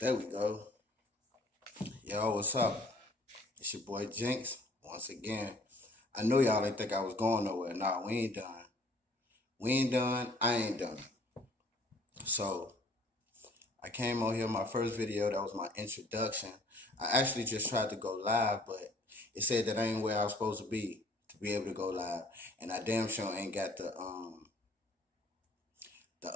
There we go. Yo, what's up? It's your boy Jinx. Once again, I know y'all didn't think I was going nowhere. Nah, we ain't done. We ain't done. I ain't done. So I came on here, my first video, that was my introduction. I actually just tried to go live, but it said that I ain't where I was supposed to be able to go live. And I damn sure ain't got the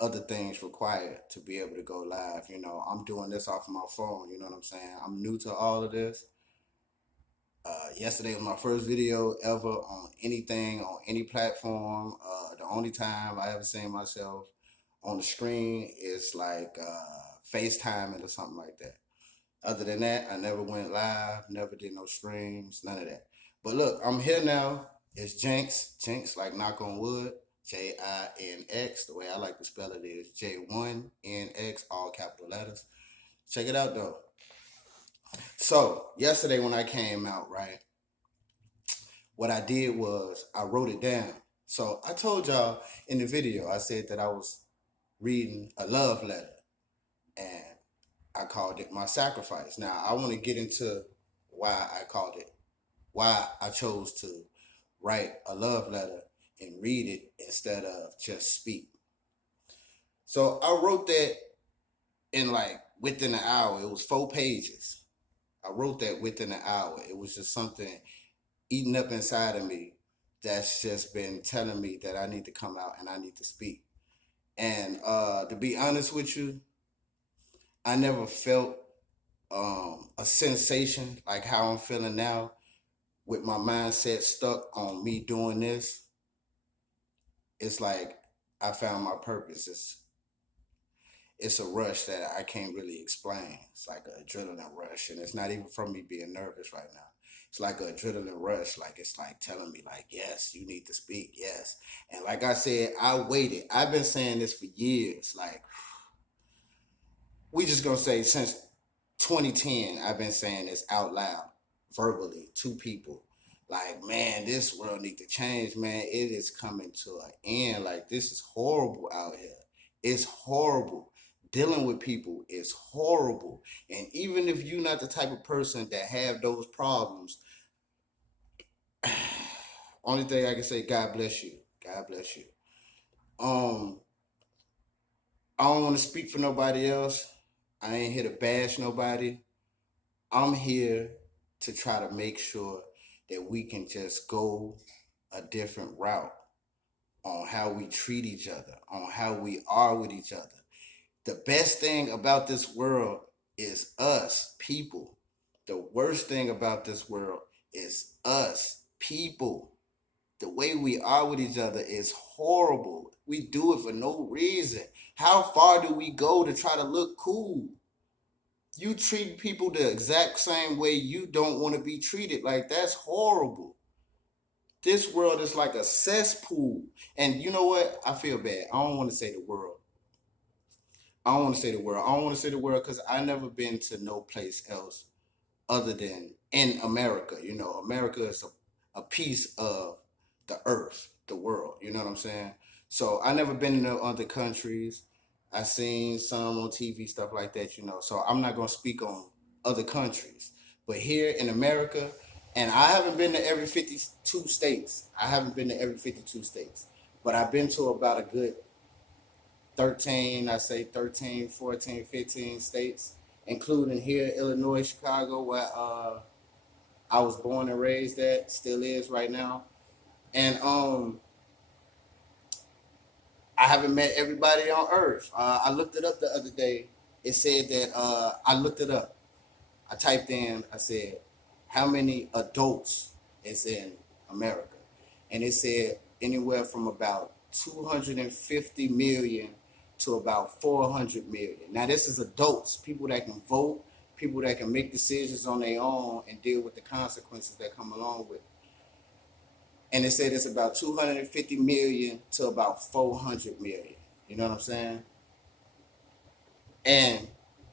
other things required to be able to go live. I'm doing this off of my phone, you know what I'm saying? I'm new to all of this. Yesterday was my first video ever on anything, on any platform. The only time I ever seen myself on the screen is like FaceTiming or something like that. Other than that, I never went live, never did no streams, none of that. But look, I'm here now. It's Jinx. Jinx, like knock on wood. Jinx. The way I like to spell it is J1NX, all capital letters. Check it out though. So, yesterday when I came out, right? What I did was I wrote it down. So I told y'all in the video, I said that I was reading a love letter and I called it my sacrifice. Now I want to get into why I called it, why I chose to write a love letter and read it instead of just speak. So I wrote that in like within an hour. It was 4 pages. I wrote that within an hour. It was just something eating up inside of me that's just been telling me that I need to come out and I need to speak. And to be honest with you, I never felt a sensation like how I'm feeling now with my mindset stuck on me doing this. It's like I found my purpose. It's a rush that I can't really explain. It's like an adrenaline rush, and it's not even from me being nervous right now. It's like an adrenaline rush, like it's like telling me, like, yes, you need to speak, yes. And like I said, I waited. I've been saying this for years. Like we just gonna say since 2010, I've been saying this out loud, verbally to people. Like, man, this world need to change, man. It is coming to an end. Like, this is horrible out here. It's horrible. Dealing with people is horrible. And even if you're not the type of person that have those problems, only thing I can say, God bless you. God bless you. Um, I don't want to speak for nobody else. I ain't here to bash nobody. I'm here to try to make sure that we can just go a different route on how we treat each other, on how we are with each other. The best thing about this world is us, people. The worst thing about this world is us, people. The way we are with each other is horrible. We do it for no reason. How far do we go to try to look cool? You treat people the exact same way you don't want to be treated. Like, that's horrible. This world is like a cesspool. And you know what? I feel bad. I don't want to say the world. I don't want to say the world. I don't want to say the world because I never been to no place else other than in America. America is a piece of the earth, the world. You know what I'm saying? So I never been in no other countries. I seen some on TV, stuff like that. So I'm not gonna speak on other countries. But here in America, and I haven't been to every 52 states. I haven't been to every 52 states. But I've been to about a good 13, I say 13, 14, 15 states, including here, Illinois, Chicago, where I was born and raised at, still is right now. And I haven't met everybody on earth. I looked it up the other day. It said that I looked it up. I typed in, I said, how many adults is in America? And it said anywhere from about 250 million to about 400 million. Now, this is adults, people that can vote, people that can make decisions on their own and deal with the consequences that come along with it. And it said it's about 250 million to about 400 million. You know what I'm saying? And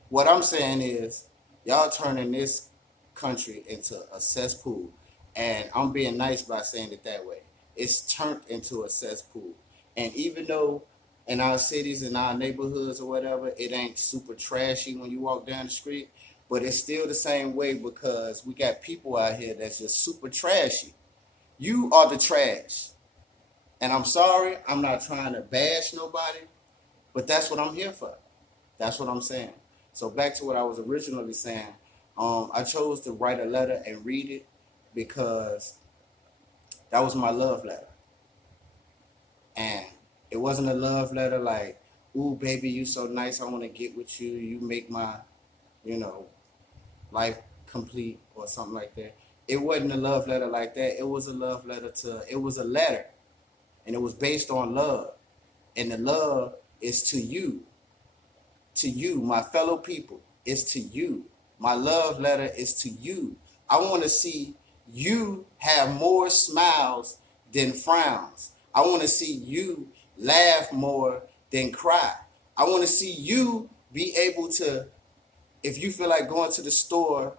what I'm saying is, y'all turning this country into a cesspool. And I'm being nice by saying it that way. It's turned into a cesspool. And even though, in our cities, in our neighborhoods or whatever, it ain't super trashy when you walk down the street, but it's still the same way because we got people out here that's just super trashy. You are the trash. And I'm sorry, I'm not trying to bash nobody, but that's what I'm here for. That's what I'm saying. So back to what I was originally saying. I chose to write a letter and read it because that was my love letter. And it wasn't a love letter like, ooh, baby, you so nice. I want to get with you. You make my, you know, life complete or something like that. It wasn't a love letter like that. It was a love letter it was a letter and it was based on love. And the love is to you, my fellow people. It's to you. My love letter is to you. I want to see you have more smiles than frowns. I want to see you laugh more than cry. I want to see you be able to, if you feel like going to the store,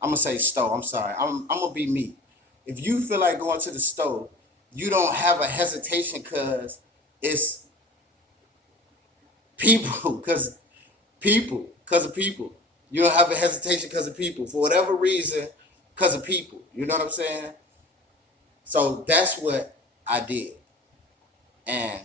I'm gonna say store. I'm sorry. I'm gonna be me. If you feel like going to the store, you don't have a hesitation because it's people, because of people. You don't have a hesitation because of people for whatever reason, because of people. You know what I'm saying? So that's what I did, and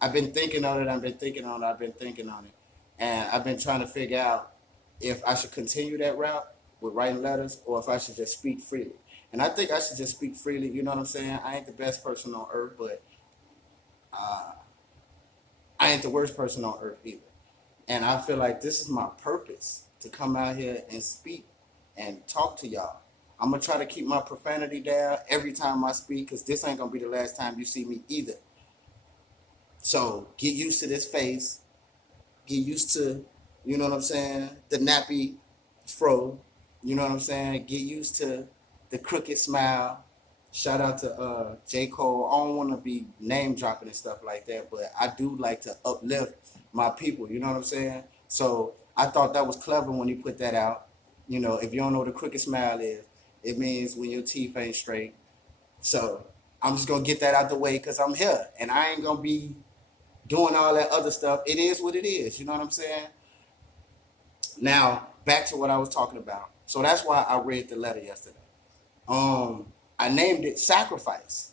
I've been thinking on it. I've been thinking on it, and I've been trying to figure out if I should continue that route with writing letters or if I should just speak freely. And I think I should just speak freely. You know what I'm saying? I ain't the best person on earth, but uh, I ain't the worst person on earth either. And I feel like this is my purpose to come out here and speak and talk to y'all. I'm gonna try to keep my profanity down every time I speak because this ain't gonna be the last time you see me either. So get used to this face. Get used to, you know what I'm saying, the nappy fro. You know what I'm saying? Get used to the crooked smile. Shout out to J. Cole. I don't want to be name dropping and stuff like that, but I do like to uplift my people. You know what I'm saying? So I thought that was clever when he put that out. You know, if you don't know what a crooked smile is, it means when your teeth ain't straight. So I'm just gonna get that out the way because I'm here and I ain't gonna be doing all that other stuff. It is what it is. You know what I'm saying? Now back to what I was talking about. So that's why I read the letter yesterday. Um, I named it Sacrifice.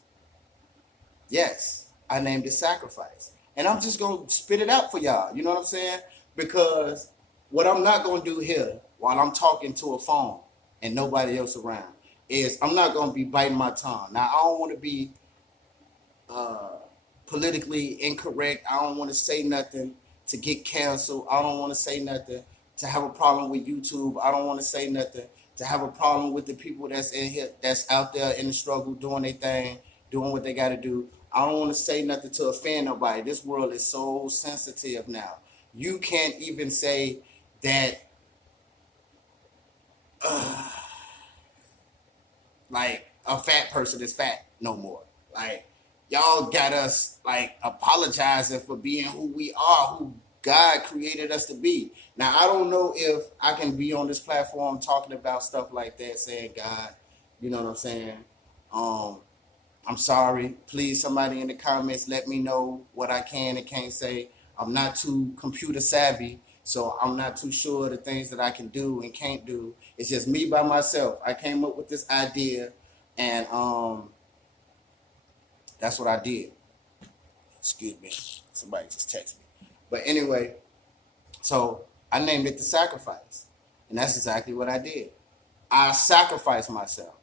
Yes, I named it Sacrifice. And I'm just going to spit it out for y'all. You know what I'm saying? Because what I'm not going to do here while I'm talking to a phone and nobody else around is I'm not going to be biting my tongue. Now, I don't want to be uh, politically incorrect. I don't want to say nothing to get canceled. I don't want to say nothing to have a problem with YouTube. I don't want to say nothing to have a problem with the people that's in here, that's out there in the struggle, doing their thing, doing what they got to do. I don't want to say nothing to offend nobody. This world is so sensitive now. You can't even say that, like, a fat person is fat no more. Like, y'all got us like apologizing for being who we are, who God created us to be. Now I don't know if I can be on this platform talking about stuff like that, saying God, you know what I'm saying? Um, I'm sorry. Please, somebody in the comments, let me know what I can and can't say. I'm not too computer savvy, so I'm not too sure of the things that I can do and can't do. It's just me by myself. I came up with this idea, and that's what I did. Excuse me. Somebody just texted me. But anyway, so I named it The Sacrifice, and that's exactly what I did. I sacrificed myself.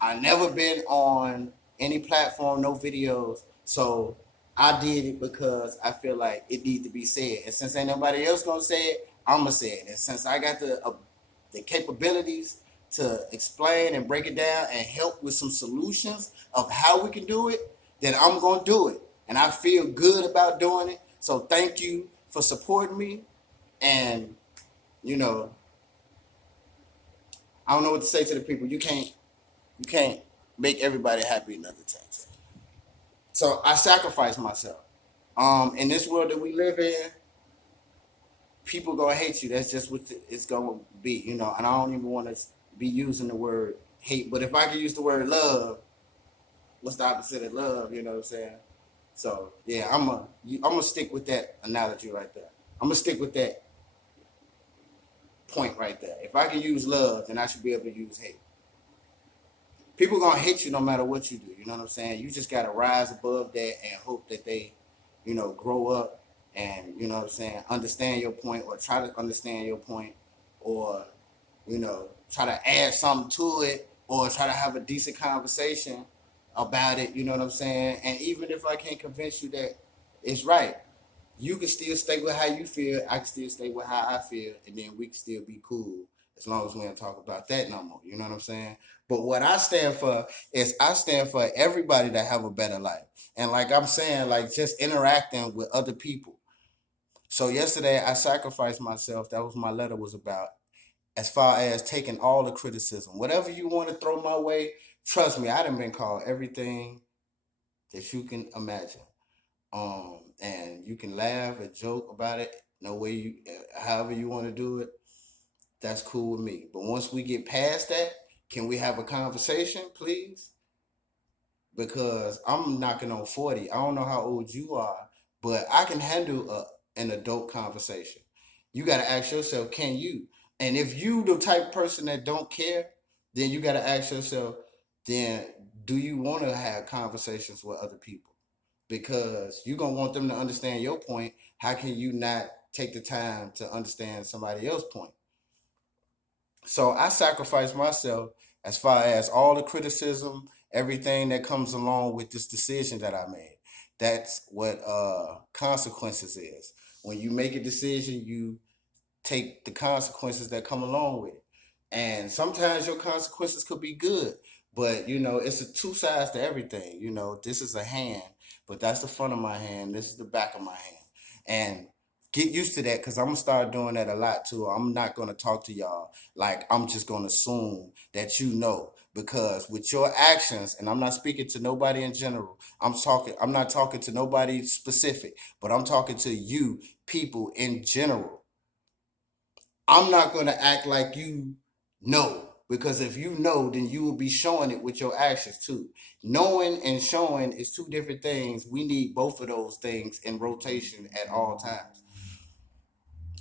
I never been on any platform, no videos. So I did it because I feel like it need to be said. And since ain't nobody else gonna say it, I'ma say it. And since I got the capabilities to explain and break it down and help with some solutions of how we can do it, then I'm gonna do it. And I feel good about doing it. So thank you for supporting me. And you know, I don't know what to say to the people. You can't make everybody happy another time. So I sacrificed myself. In this world that we live in, people gonna hate you. That's just what it's gonna be, you know. And I don't even want to be using the word hate, but if I could use the word love, what's the opposite of love? You know what I'm saying? So yeah, I'm gonna stick with that analogy right there. I'm gonna stick with that point right there. If I can use love, then I should be able to use hate. People gonna hate you no matter what you do. You know what I'm saying? You just gotta rise above that and hope that they, grow up and what I'm saying, understand your point or try to understand your point, or try to add something to it or try to have a decent conversation about it. You know what I'm saying? And even if I can't convince you that it's right, you can still stay with how you feel. I can still stay with how I feel, and then we can still be cool as long as we don't talk about that no more. You know what I'm saying? But what I stand for is I stand for everybody to have a better life, and like I'm saying, like just interacting with other people. So yesterday I sacrificed myself. That was my letter was about. As far as taking all the criticism, whatever you want to throw my way, trust me, I done been called everything that you can imagine. And you can laugh and joke about it. No way you, however you want to do it, that's cool with me. But once we get past that, can we have a conversation, please? Because I'm knocking on 40. I don't know how old you are, but I can handle an adult conversation. You got to ask yourself, can you? And if you the type of person that don't care, then you got to ask yourself, then do you want to have conversations with other people? Because you're going to want them to understand your point. How can you not take the time to understand somebody else's point? So I sacrifice myself as far as all the criticism, everything that comes along with this decision that I made. That's what consequences is. When you make a decision, you take the consequences that come along with it. And sometimes your consequences could be good, but it's a two sides to everything. This is a hand, but that's the front of my hand. This is the back of my hand. And get used to that because I'm gonna start doing that a lot too. I'm not gonna talk to y'all like I'm just gonna assume that because with your actions, and I'm not speaking to nobody in general. I'm not talking to nobody specific, but I'm talking to you people in general. I'm not going to act like you know, because if you know, then you will be showing it with your actions too. Knowing and showing is two different things. We need both of those things in rotation at all times.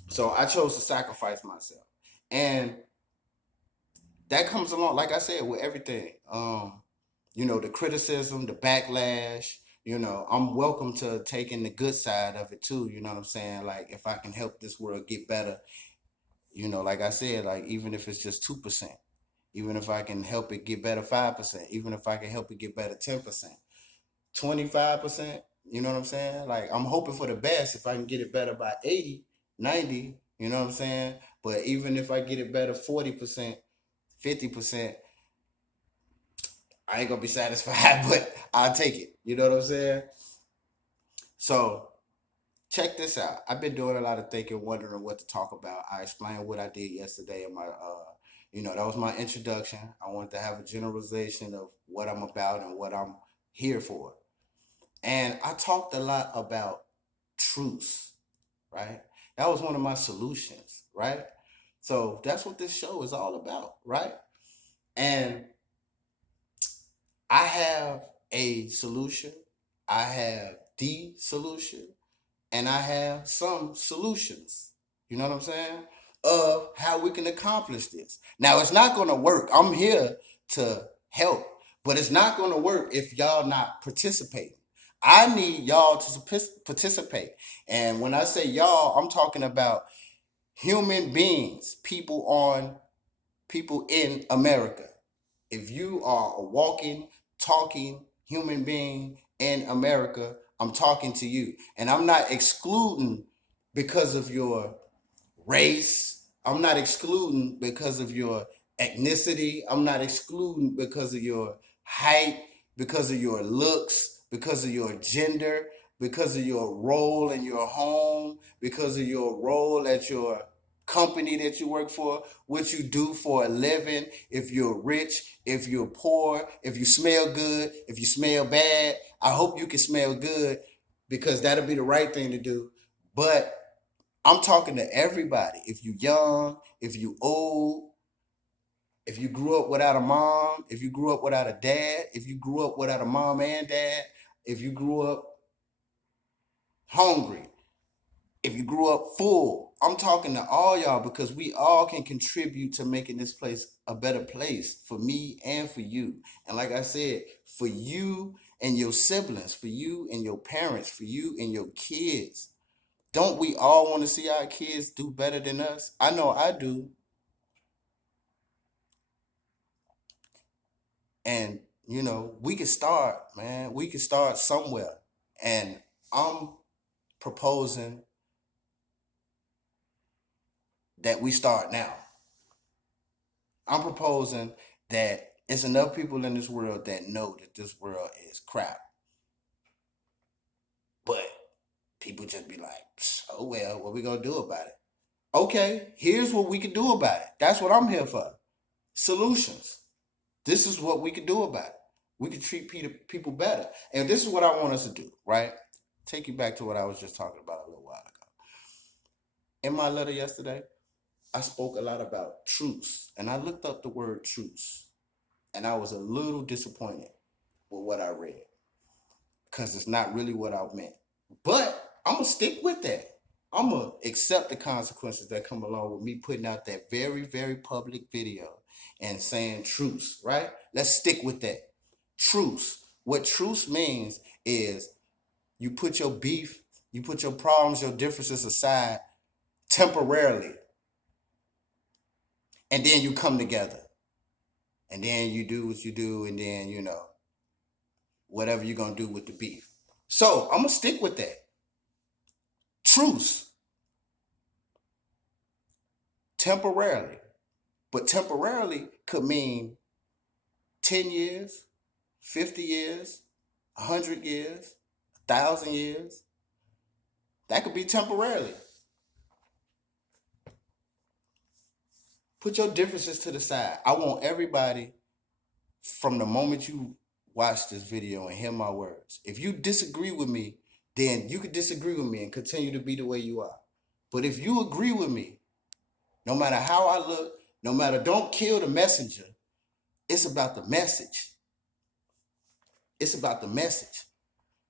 So I chose to sacrifice myself. And that comes along, like I said, with everything. The criticism, the backlash, I'm welcome to taking the good side of it too. You know what I'm saying? Like if I can help this world get better, like I said, like even if it's just 2%, even if I can help it get better 5%, even if I can help it get better 10%, 25%, you know what I'm saying? Like I'm hoping for the best if I can get it better by 80, 90, you know what I'm saying? But even if I get it better 40%, 50%, I ain't gonna be satisfied, but I'll take it. You know what I'm saying? So check this out. I've been doing a lot of thinking, wondering what to talk about. I explained what I did yesterday in my, that was my introduction. I wanted to have a generalization of what I'm about and what I'm here for. And I talked a lot about truce, right? That was one of my solutions, right? So that's what this show is all about, right? And I have a solution. I have the solution and I have some solutions. You know what I'm saying? Of how we can accomplish this. Now it's not gonna work. I'm here to help, but it's not gonna work if y'all not participating. I need y'all to participate. And when I say y'all, I'm talking about human beings, people in America. If you are a walking, talking human being in America, I'm talking to you. And I'm not excluding because of your race. I'm not excluding because of your ethnicity. I'm not excluding because of your height, because of your looks, because of your gender, because of your role in your home, because of your role at your company that you work for, what you do for a living, if you're rich, if you're poor, if you smell good, if you smell bad. I hope you can smell good because that'll be the right thing to do. But I'm talking to everybody. If you young, if you old, if you grew up without a mom, if you grew up without a dad, if you grew up without a mom and dad, if you grew up hungry, if you grew up full, I'm talking to all y'all because we all can contribute to making this place a better place for me and for you. And like I said, for you and your siblings, for you and your parents, for you and your kids. Don't we all want to see our kids do better than us? I know I do. And, we can start, man. We can start somewhere. And I'm proposing that we start now. I'm proposing that it's enough people in this world that know that this world is crap. But people just be like, oh well, what we gonna do about it? Okay, here's what we can do about it. That's what I'm here for. Solutions. This is what we can do about it. We can treat people better. And this is what I want us to do, right? Take you back to what I was just talking about a little while ago. In my letter yesterday, I spoke a lot about truce. And I looked up the word truce. And I was a little disappointed with what I read because it's not really what I meant. But I'm going to stick with that. I'm going to accept the consequences that come along with me putting out that very, very public video and saying truce, right? Let's stick with that. Truce. What truce means is you put your beef, you put your problems, your differences aside temporarily, and then you come together. And then you do what you do, and then, whatever you're going to do with the beef. So I'm going to stick with that. Truce. Temporarily. But temporarily could mean 10 years, 50 years, 100 years, 1,000 years. That could be temporarily. Put your differences to the side. I want everybody, from the moment you watch this video and hear my words, if you disagree with me, then you could disagree with me and continue to be the way you are. But if you agree with me, no matter how I look, no matter, don't kill the messenger. It's about the message. It's about the message.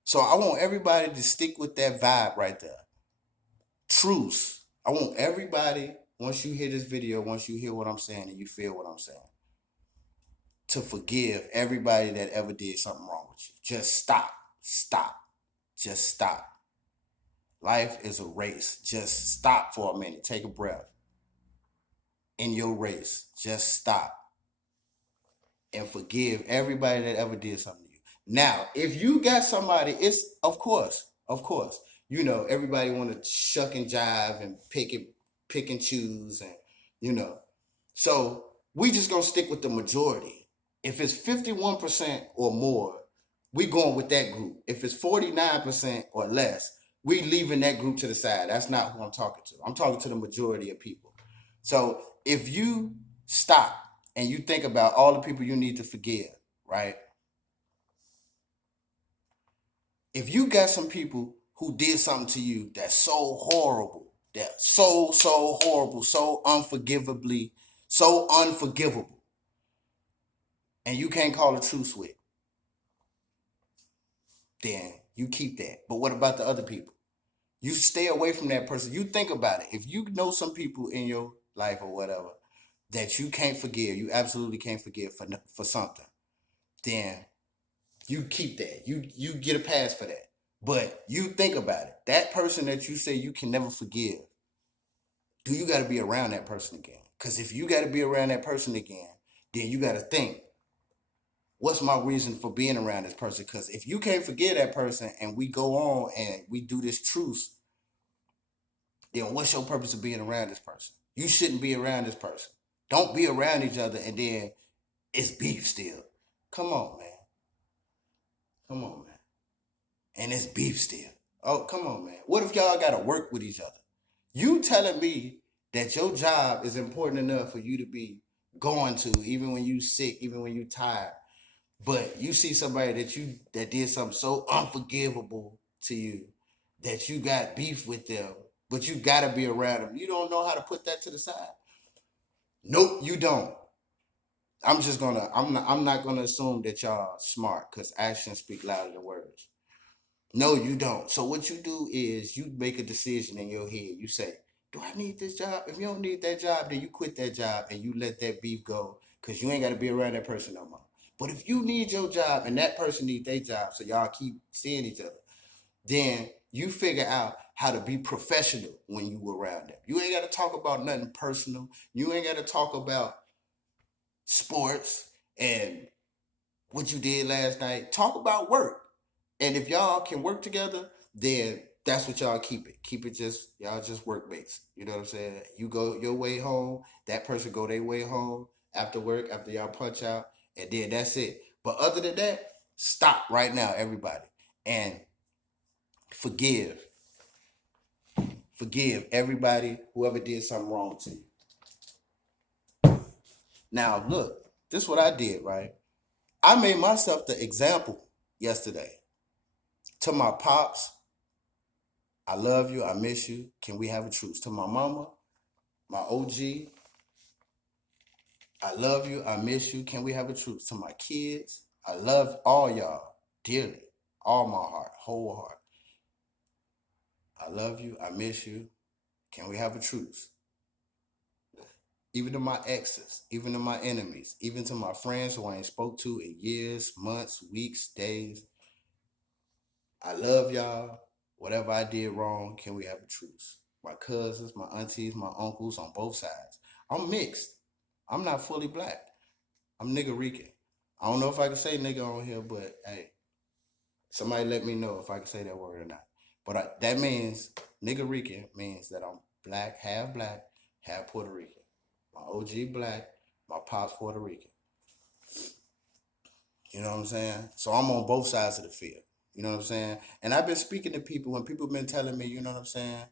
So I want everybody to stick with that vibe right there. Truce. I want everybody, once you hear this video, once you hear what I'm saying and you feel what I'm saying, to forgive everybody that ever did something wrong with you. Just stop. Stop. Just stop. Life is a race. Just stop for a minute. Take a breath. In your race, just stop and forgive everybody that ever did something to you. Now, if you got somebody, it's of course, everybody want to shuck and jive and pick and choose, and you know. So we just gonna stick with the majority. If it's 51% or more, we going with that group. If it's 49% or less, we leaving that group to the side. That's not who I'm talking to. I'm talking to the majority of people. So if you stop and you think about all the people you need to forgive, right? If you got some people who did something to you that's so horrible, that's so horrible, so unforgivable, and you can't call a truce with, then you keep that. But what about the other people? You stay away from that person. You think about it. If you know some people in your life or whatever that you can't forgive, you absolutely can't forgive for something, then you keep that. You get a pass for that. But you think about it. That person that you say you can never forgive, do you got to be around that person again? Because if you got to be around that person again, then you got to think, what's my reason for being around this person? Because if you can't forgive that person and we go on and we do this truce, then what's your purpose of being around this person? You shouldn't be around this person. Don't be around each other and then it's beef still. Come on, man. Come on, man. And it's beef still. Oh, come on, man. What if y'all got to work with each other? You telling me that your job is important enough for you to be going to, even when you sick, even when you tired, but you see somebody that did something so unforgivable to you that you got beef with them, but you gotta be around them. You don't know how to put that to the side. Nope, you don't. I'm not gonna assume that y'all smart because actions speak louder than words. No, you don't. So what you do is you make a decision in your head. You say, "Do I need this job?" If you don't need that job, then you quit that job and you let that beef go because you ain't got to be around that person no more. But if you need your job and that person need their job, so y'all keep seeing each other, then you figure out how to be professional when you around them. You ain't got to talk about nothing personal. You ain't got to talk about sports and what you did last night. Talk about work. And if y'all can work together, then that's what y'all keep it. Keep it just y'all just workmates. You know what I'm saying? You go your way home, that person go their way home after work, after y'all punch out, and then that's it. But other than that, stop right now, everybody. And forgive. Forgive everybody, whoever did something wrong to you. Now, look, this is what I did, right? I made myself the example yesterday. To my pops, I love you, I miss you. Can we have a truce? To my mama, my OG, I love you, I miss you. Can we have a truce? To my kids, I love all y'all dearly, all my heart, whole heart. I love you, I miss you. Can we have a truce? Even to my exes, even to my enemies, even to my friends who I ain't spoke to in years, months, weeks, days. I love y'all. Whatever I did wrong, can we have a truce? My cousins, my aunties, my uncles on both sides. I'm mixed. I'm not fully black. I'm nigga Rican. I don't know if I can say nigga on here, but hey, somebody let me know if I can say that word or not. But that means nigga Rican means that I'm black, half Puerto Rican. My OG black, my pops Puerto Rican. You know what I'm saying? So I'm on both sides of the field. You know what I'm saying? And I've been speaking to people when people have been telling me, you know what I'm saying?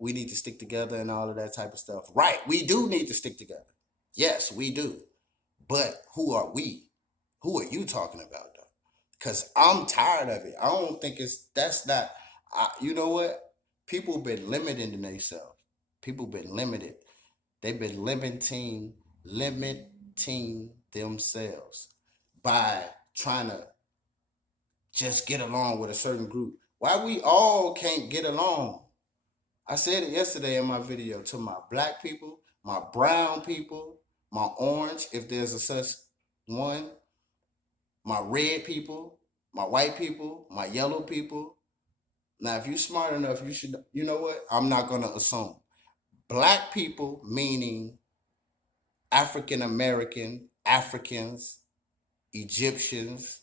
We need to stick together and all of that type of stuff. Right. We do need to stick together. Yes, we do. But who are we? Who are you talking about though? Because I'm tired of it. I don't think that's not, you know what? People been limiting themselves. People been limited. They've been limiting themselves by trying to just get along with a certain group. Why we all can't get along? I said it yesterday in my video to my black people, my brown people, my orange, if there's a such one, my red people, my white people, my yellow people. Now, if you're smart enough, you should, you know what? I'm not going to assume. Black people, meaning African American, Africans, Egyptians,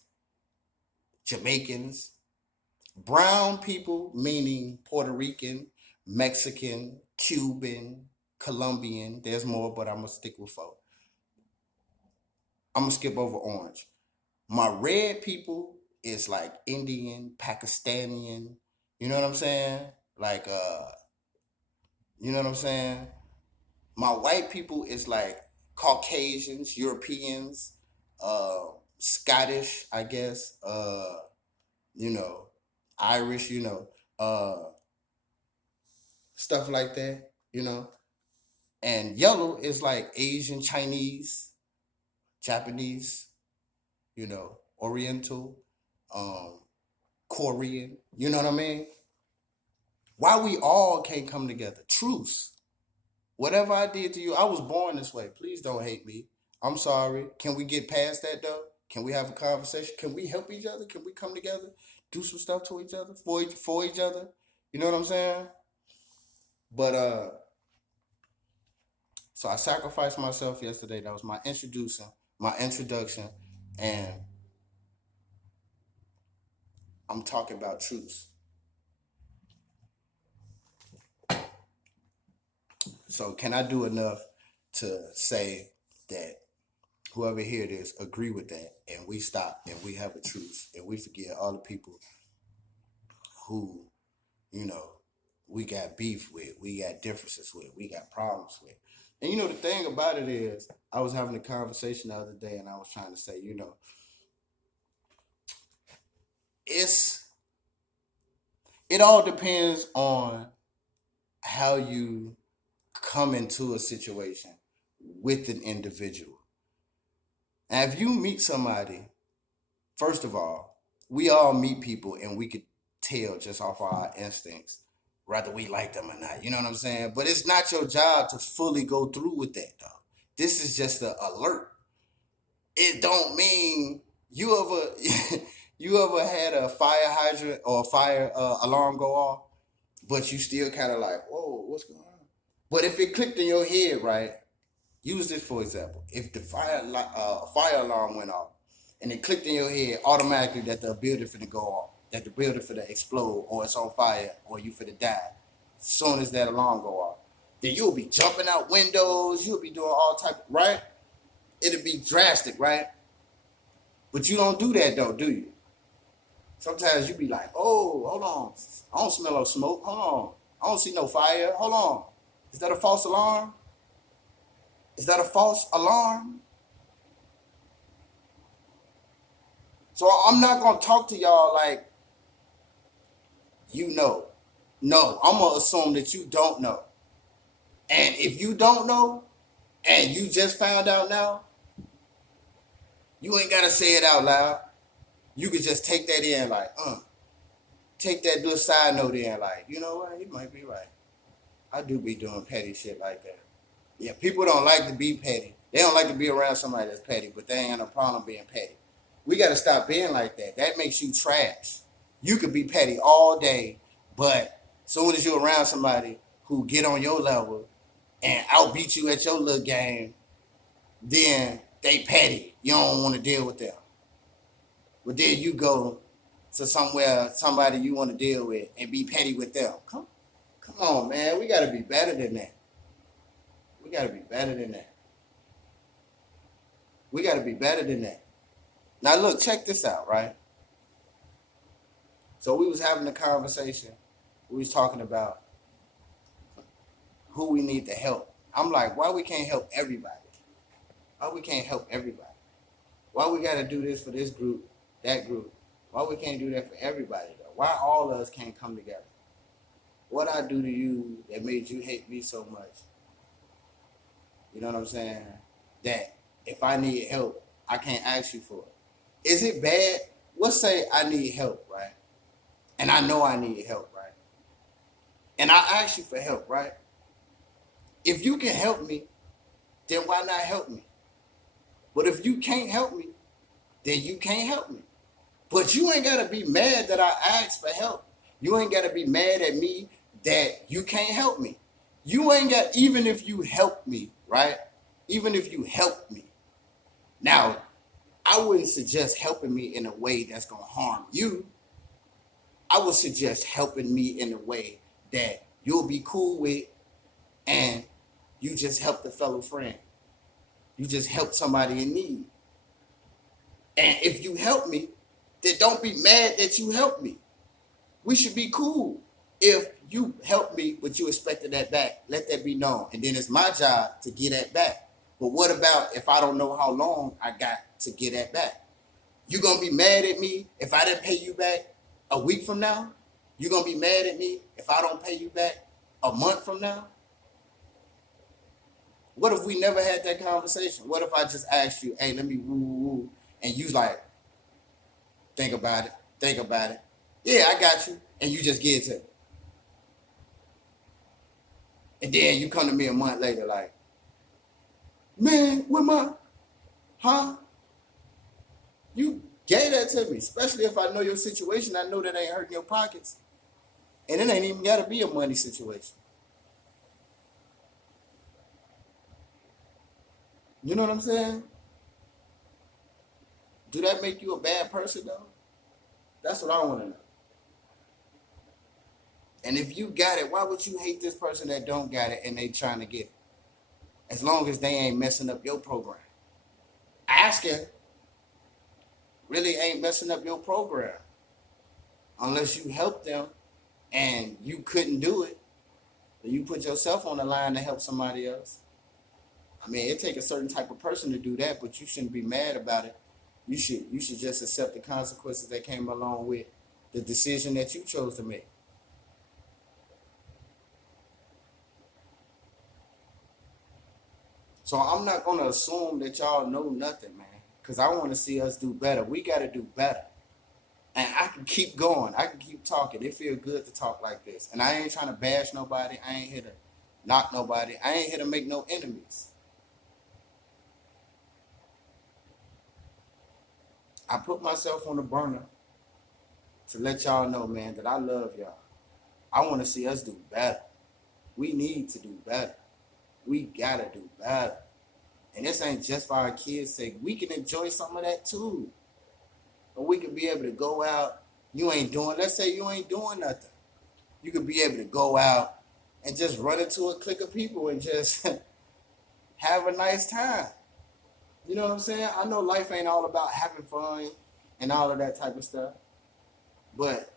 Jamaicans. Brown people, meaning Puerto Rican, Mexican, Cuban, Colombian. There's more, but I'm going to stick with four. I'm going to skip over orange. My red people is like Indian, Pakistani. You know what I'm saying? Like, you know what I'm saying? My white people is like Caucasians, Europeans, uh, Scottish, I guess, you know, Irish, stuff like that, And yellow is like Asian, Chinese, Japanese, Oriental, um, Korean. You know what I mean? Why we all can't come together? Truce. Whatever I did to you, I was born this way. Please don't hate me. I'm sorry. Can we get past that though? Can we have a conversation? Can we help each other? Can we come together, do some stuff to each other for each other? You know what I'm saying? But so I sacrificed myself yesterday. That was my introduction, and I'm talking about truth. So can I do enough to say that whoever hear this agree with that, and we stop and we have a truce and we forget all the people who you know we got beef with, we got differences with, we got problems with. And the thing about it is, I was having a conversation the other day, and I was trying to say, it's it all depends on how you come into a situation with an individual. And if you meet somebody, first of all, we all meet people and we could tell just off our instincts, whether we like them or not. You know what I'm saying? But it's not your job to fully go through with that, though. This is just an alert. It don't mean you ever you ever had a fire hydrant or a fire alarm go off, but you still kind of like, whoa, what's going on? But if it clicked in your head, right? Use this for example. If the fire alarm went off and it clicked in your head automatically that the building finna go off, that the building finna explode, or it's on fire, or you finna die, as soon as that alarm go off, then you'll be jumping out windows. You'll be doing all type, right? It'll be drastic, right? But you don't do that though, do you? Sometimes you be like, oh, hold on, I don't smell no smoke. Hold on, I don't see no fire. Hold on, is that a false alarm? Is that a false alarm? So I'm not gonna talk to y'all like you know. No, I'm gonna assume that you don't know. And if you don't know and you just found out now, you ain't gotta say it out loud. You could just take that in like, take that little side note in like, you know what, he might be right. I do be doing petty shit like that. Yeah, people don't like to be petty. They don't like to be around somebody that's petty, but they ain't got no problem being petty. We got to stop being like that. That makes you trash. You could be petty all day, but as soon as you're around somebody who get on your level and outbeat you at your little game, then they petty. You don't want to deal with them. But then you go to somewhere, somebody you want to deal with and be petty with them. Come on, man. We got to be better than that. We got to be better than that. We got to be better than that. Now look, check this out, right? So we was having a conversation. We was talking about who we need to help. I'm like, why we can't help everybody? Why we can't help everybody? Why we got to do this for this group, that group? Why we can't do that for everybody though? Why all of us can't come together? What I do to you that made you hate me so much? You know what I'm saying? That if I need help, I can't ask you for it. Is it bad? Let's say I need help, right? And I know I need help, right? And I ask you for help, right? If you can help me, then why not help me? But if you can't help me, then you can't help me. But you ain't got to be mad that I asked for help. You ain't got to be mad at me that you can't help me. You ain't got, even if you help me, right? Even if you help me. Now, I wouldn't suggest helping me in a way that's going to harm you. I would suggest helping me in a way that you'll be cool with and you just help the fellow friend. You just help somebody in need. And if you help me, then don't be mad that you helped me. We should be cool. If you help me, but you expected that back, let that be known. And then it's my job to get that back. But what about if I don't know how long I got to get that back? You gonna be mad at me if I didn't pay you back a week from now? You gonna be mad at me if I don't pay you back a month from now? What if we never had that conversation? What if I just asked you, hey, let me woo woo woo, and you like, think about it, think about it. Yeah, I got you, and you just give it to me. And then you come to me a month later like, man, what my, huh? You gave that to me, especially if I know your situation. I know that ain't hurting your pockets. And it ain't even got to be a money situation. You know what I'm saying? Do that make you a bad person, though? That's what I want to know. And if you got it, why would you hate this person that don't got it and they trying to get it? As long as they ain't messing up your program. Asking really ain't messing up your program. Unless you help them and you couldn't do it, then you put yourself on the line to help somebody else. I mean, it takes a certain type of person to do that, but you shouldn't be mad about it. You should just accept the consequences that came along with the decision that you chose to make. So I'm not gonna assume that y'all know nothing, man, because I want to see us do better. We got to do better, and can keep going. I can keep talking. It feel good to talk like this. And I ain't trying to bash nobody. I ain't here to knock nobody. I ain't here to make no enemies. I put myself on the burner to let y'all know, man, that I love y'all. I want to see us do better. We need to do better. We gotta do better. And this ain't just for our kids' sake. We can enjoy some of that too. But we can be able to go out. You ain't doing, let's say you ain't doing nothing. You could be able to go out and just run into a clique of people and just have a nice time. You know what I'm saying? I know life ain't all about having fun and all of that type of stuff, but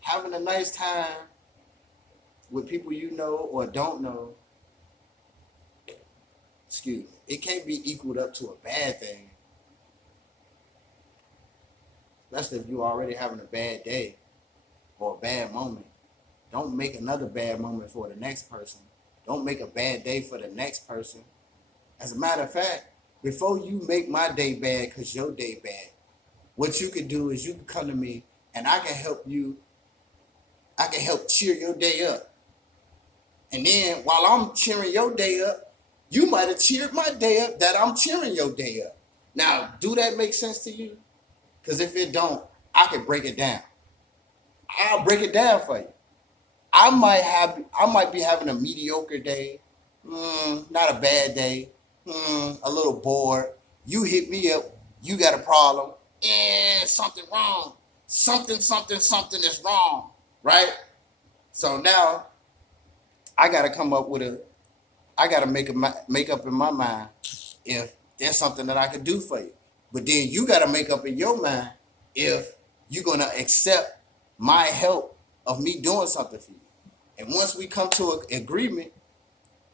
having a nice time with people you know or don't know, excuse me, it can't be equaled up to a bad thing, especially if you're already having a bad day or a bad moment. Don't make another bad moment for the next person. Don't make a bad day for the next person. As a matter of fact, before you make my day bad because your day bad, what you can do is you can come to me and I can help you. I can help cheer your day up. And then while I'm cheering your day up, you might have cheered my day up that I'm cheering your day up. Now, do that make sense to you? Because if it don't, I can break it down. I'll break it down for you. I might be having a mediocre day, not a bad day, a little bored. You hit me up, you got a problem, and something wrong, something is wrong, right? So now I got to come up with a, I got to make up in my mind if there's something that I could do for you. But then you got to make up in your mind if you're gonna accept my help of me doing something for you. And once we come to an agreement,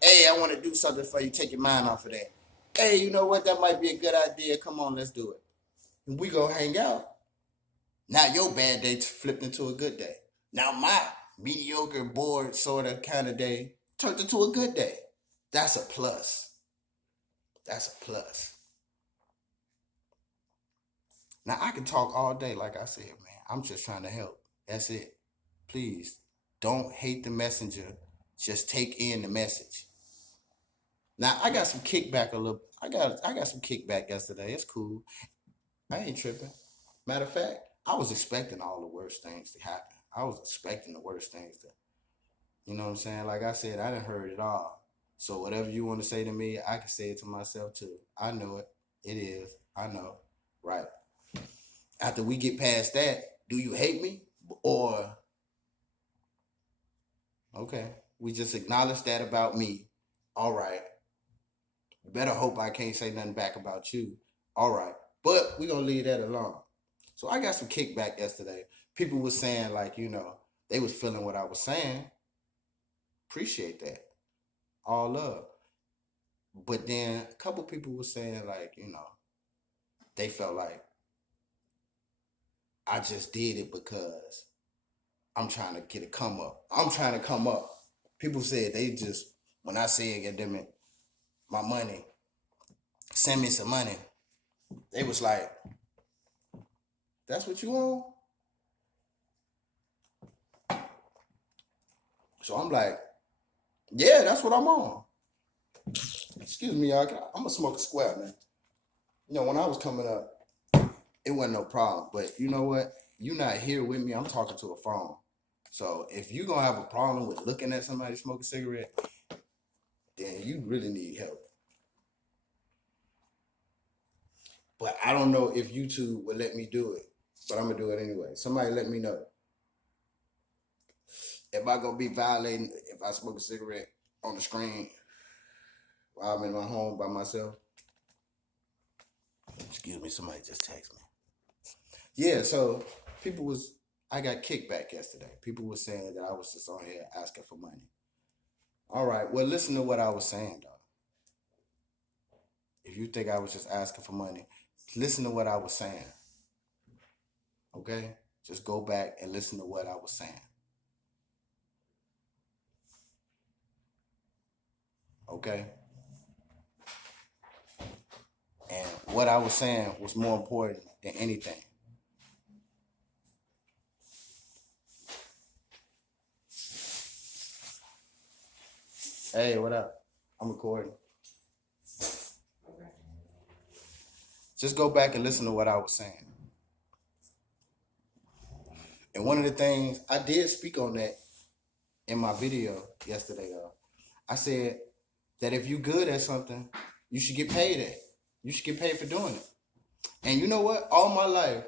hey, I want to do something for you, take your mind off of that. Hey, you know what? That might be a good idea. Come on, let's do it. And we go hang out. Now your bad day flipped into a good day. Now my mediocre, bored, sort of kind of day turned into a good day. That's a plus. That's a plus. Now I can talk all day, like I said, man. I'm just trying to help. That's it. Please don't hate the messenger. Just take in the message. Now I got some kickback a little. I got some kickback yesterday. It's cool. I ain't tripping. Matter of fact, I was expecting all the worst things to happen. I was expecting the worst things to, you know what I'm saying? Like I said, I didn't heard it all. So whatever you want to say to me, I can say it to myself too. I know it. It is. I know. Right. After we get past that, do you hate me? Or okay, we just acknowledge that about me. All right. You better hope I can't say nothing back about you. All right. But we're gonna leave that alone. So I got some kickback yesterday. People were saying, like, they was feeling what I was saying. Appreciate that. All love. But then a couple people were saying, like, they felt like I just did it because I'm trying to get a come up. I'm trying to come up. People said they just, when I said, get them my money, send me some money, they was like, that's what you want? So I'm like, yeah, that's what I'm on. Excuse me, y'all. I'm gonna smoke a square, man. When I was coming up, it wasn't no problem. But you know what? You're not here with me. I'm talking to a phone. So if you're gonna have a problem with looking at somebody smoke a cigarette, then you really need help. But I don't know if YouTube will let me do it. But I'm gonna do it anyway. Somebody let me know. Am I gonna be violating if I smoke a cigarette on the screen while I'm in my home by myself? Excuse me, somebody just text me. Yeah, so people was I got kickback yesterday. People were saying that I was just on here asking for money. All right, well listen to what I was saying though. If you think I was just asking for money, listen to what I was saying. Okay? Just go back and listen to what I was saying. Okay? And what I was saying was more important than anything. Hey, what up? I'm recording. Just go back and listen to what I was saying. And one of the things I did speak on that in my video yesterday, though. I said that if you good at something, you should get paid at. You should get paid for doing it. And you know what? All my life,